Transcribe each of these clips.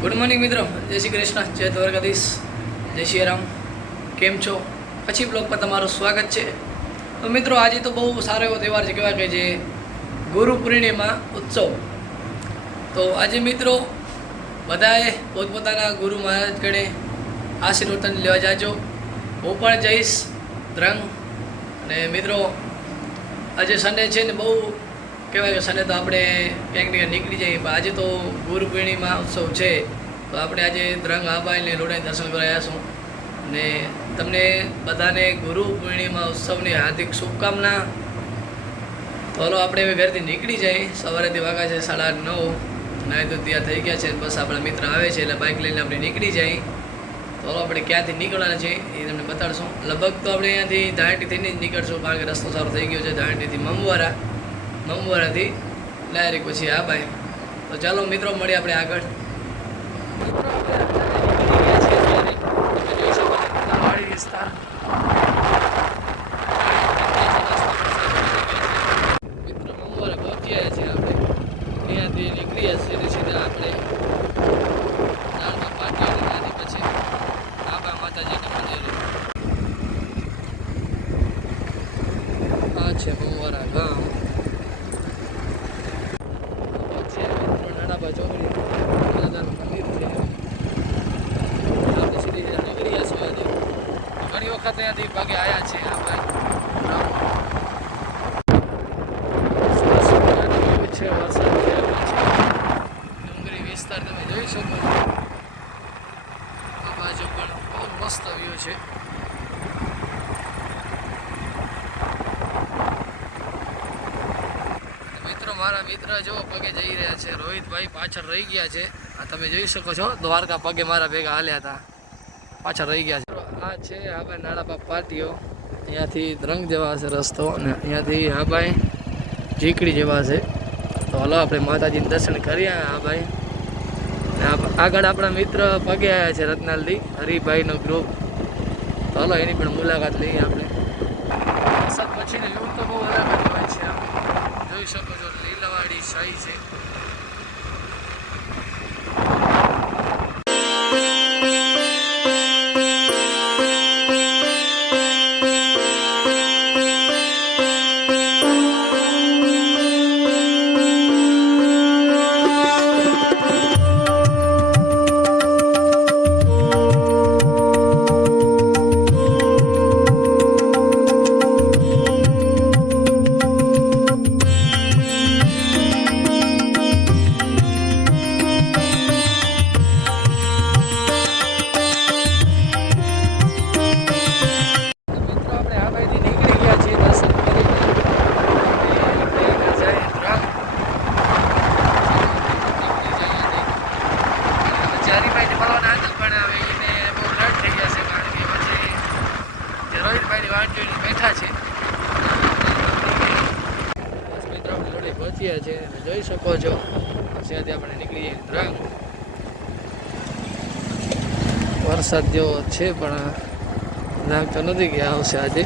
Good morning મિત્રો. જય શ્રી કૃષ્ણ. જય દ્વારકાધીશ. જય શ્રી રામ. કેમ છો? પછી બ્લોગ પર તમારું સ્વાગત છે. તો મિત્રો, આજે તો બહુ સારો એવો તહેવાર છે, કહેવાય કે જે ગુરુ પૂર્ણિમા ઉત્સવ. તો આજે મિત્રો, બધાએ પોતપોતાના ગુરુ મહારાજ કડે આશીર્વાદ લેવા જાજો. હું પણ જઈશ ધ્રંગ અને મિત્રો, આજે સન્ડે છે ને બહુ કહેવાય કે સન્ડે તો આપણે ક્યાંક ને નીકળી જઈએ આજે તો ગુરુ પૂર્ણિમા ઉત્સવ છે. તો આપણે આજે દ્રંગ આબાઈને લોડાઈ દર્શન કરાયા છું. અને તમને બધાને ગુરુ પૂર્ણિમા ઉત્સવની હાર્દિક શુભકામના. તો આપણે હવે ઘરેથી નીકળી જઈએ. સવારેથી વાગ્યા છે સાડા નવ. નાય તો ત્યાં થઈ ગયા છે બસ આપણા મિત્ર આવે છે એટલે બાઇક લઈને આપણે નીકળી જઈએ. તો આપણે ક્યાંથી નીકળવાના છે એ તમને બતાડશું. લગભગ તો આપણે અહીંયાથી ધારટી થઈને જ નીકળશું, કારણ કે રસ્તો સારો થઈ ગયો છે ધારટીથી મમવારા. મમવારાથી ડાયરેક્ટ પછી આ બાય તો ચાલો મિત્રો મળીએ આપણે આગળ વિસ્તાર મિત્રો મમવારા પહોંચ્યા છે આપણે અહીંયાથી નીકળ્યા છીએ અને સીધા આપણે ચારમા પાટી અને ત્યાંથી પછી આબા માતાજીના મંદિરે આ છે મમવારા ગામ છે મિત્રો નાનાબા ચોકડી દાદાનું મંદિર છે આપણે સીધી રીતે નીકળ્યા છીએ આજે ઘણી વખત અહીંયાથી ભાગે આવ્યા છે આ ભાઈ. વિસ્તાર તમે જોઈ શકો. છો બાજુ પણ બહુ મસ્ત વ્યૂ છે. મિત્રો, મારા મિત્ર જો પગે જઈ રહ્યા છે, રોહિતભાઈ પાછળ રહી ગયા છે. આ તમે જોઈ શકો છો, દ્વારકા પગે મારા ભેગા હાલ્યા હતા. પાછળ રહી ગયા છે. આ છે આપણે નાણાબા પાટીઓ. અહીંયાથી જેવા છે રસ્તો અને અહીંયાથી હા ભાઈ ઝીકડી જેવા છે. તો હલો આપણે માતાજીને દર્શન કર્યા હા ભાઈ. આ- આગળ આપણા મિત્ર પગે આવ્યા છે રત્નાલથી હરિભાઈનો ગ્રુપ તો હલો એની પણ મુલાકાત લઈએ આપણે. વરસાદ પછીની વ્યૂ તો બહુ અલગ જ છે જોઈ શકો છો લીલાવાડી શાહી છે. રોહિતભાઈની બેઠા છે. મિત્રો જોડે પહોંચ્યા છે અને જોઈ શકો છો. ત્યાંથી આપણે નીકળી જઈએ દ્રાંગ વરસાદ જેવો છે, પણ લાગતો નથી કે આવશે આજે.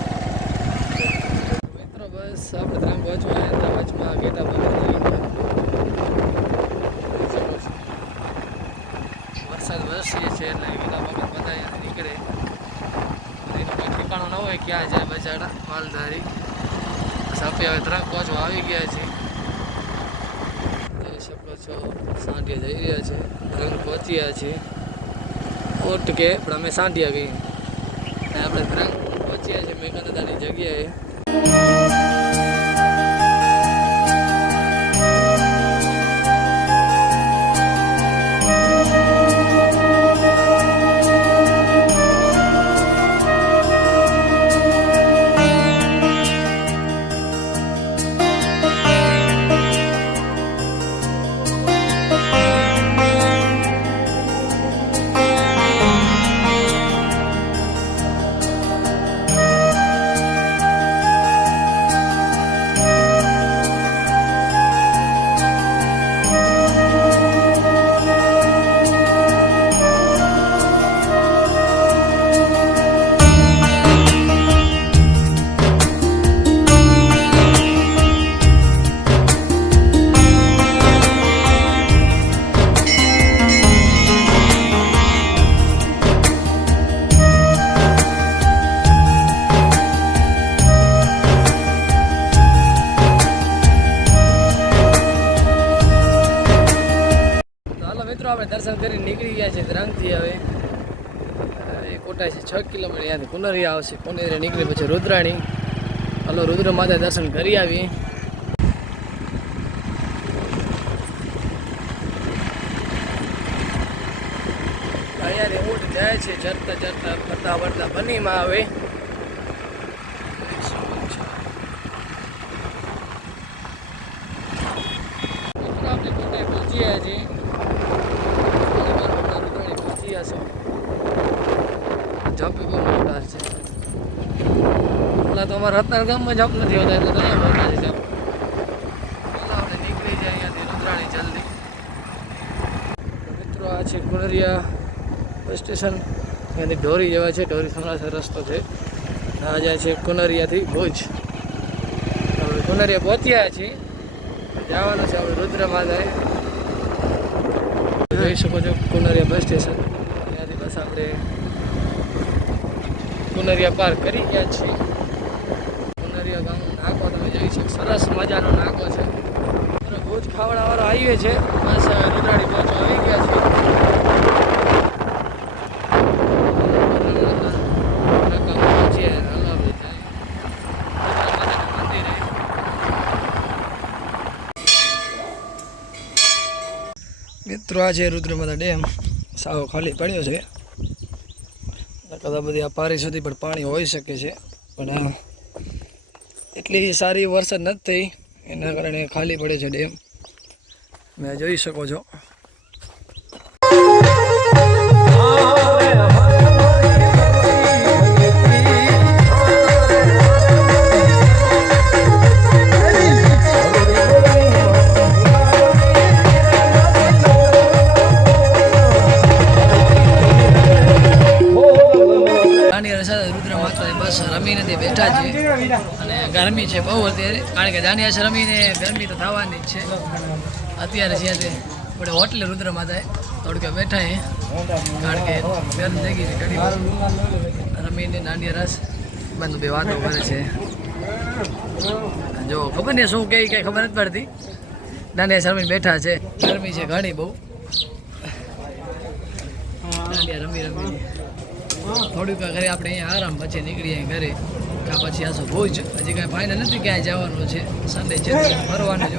મિત્રો, બસ આપણે ત્રણ વચમાં આવ્યા વચમાં બંધ વરસાદ વરસીએ છે એટલે બંધ બધા નીકળે અને એનું કોઈ ઠેકાણું ન હોય ક્યાં જાય બજાડા માલધારી. સાપી હવે ત્રણ પહોંચવા આવી ગયા છે. શકો છો સાંઢિયા જઈ રહ્યા છે, રંગ પહોંચ્યા છે. ઓટ કે, પણ અમે સાંઢિયા ગઈ આપણે રંગ પહોંચ્યા છે, મેઘાનદાની જગ્યાએ. દર્શન કરીને નીકળી ગયા છે ધ્રાંગથી હવે. કોટા છે, છ કિલોમીટર યાદ. કુનરિયા આવશે. કુનરિયા નીકળી પછી રુદ્રાણી. હલો, રુદ્ર માતા દર્શન કરી આવી. અહીંયાથી ઊંટ જાય છે ચડતા ચડતા ફરતા ફરતા બનીમાં આવે. આપણે કોટાએ પહોંચી ગયા છીએ રુદ્રાણી પહોંચી ગયા છે જપ બહુ મોટા છે પેલા તો અમારા રત્નાર ગામમાં જપ નથી હોતા એટલે મોટા છે જપ પેલા આપણે નીકળી જાય અહીંયાથી રુદ્રાણી જલ્દી. મિત્રો આ છે કુનરિયા બસ સ્ટેશન. ત્યાંથી ઢોરી જવા છે ઢોરી સમરાસર રસ્તો છે. આ જાય છે કુનરિયાથી ભુજ. કુનરિયા પહોંચ્યા છીએ. જવાનું છે આપણે રુદ્ર માતાએ. જોઈ શકો છો કુનરિયા બસ સ્ટેશન. ત્યાંથી બસ આપણે કુનરિયા પાર કરી ગયા છીએ. નાકો તમે જોઈ શકો સરસ મજાનો નાકો છે. મિત્રો ભુજ ખાવડાવાળો હાઈવે છે. બસ રુદ્રાણી પહોંચવા આવી ગયા મંદિરે મિત્રો, આ છે રુદ્રમાતા ડેમ. સાવ ખાલી પડ્યો છે. કદાચ બધી આ પારી સુધી પણ પાણી હોઈ શકે છે. પણ એટલી સારી વરસાદ નથી થઈ. એના કારણે ખાલી પડે છે ડેમ. મેં જોઈ શકો છો. કારણ કે દાનિયા છે રમીને ગરમી તો થવાની જ છે. અત્યારે જ્યાં છે, આપણે હોટલે રુદ્ર માતાએ થોડુંક બેઠા છે કારણ કે ગરમ થઈ ગઈ છે ઘણી રમીને દાંડિયા રસ. બંધ બે વાતો કરે છે. જો, ખબર ને શું કહે, કંઈ ખબર નથી પડતી. દાંડિયા રમીને બેઠા છે. ગરમી છે ઘણી બહુ. દાંડિયા રમી રમી થોડીક ઘરે આપણે અહીંયા આરામ પછી નીકળીએ ઘરે. કાં પછી આસો ભુજ હજી કાંઈ ફાઇનલ નથી ક્યાંય જવાનું છે. સન્ડે છે. ફરવાનું જ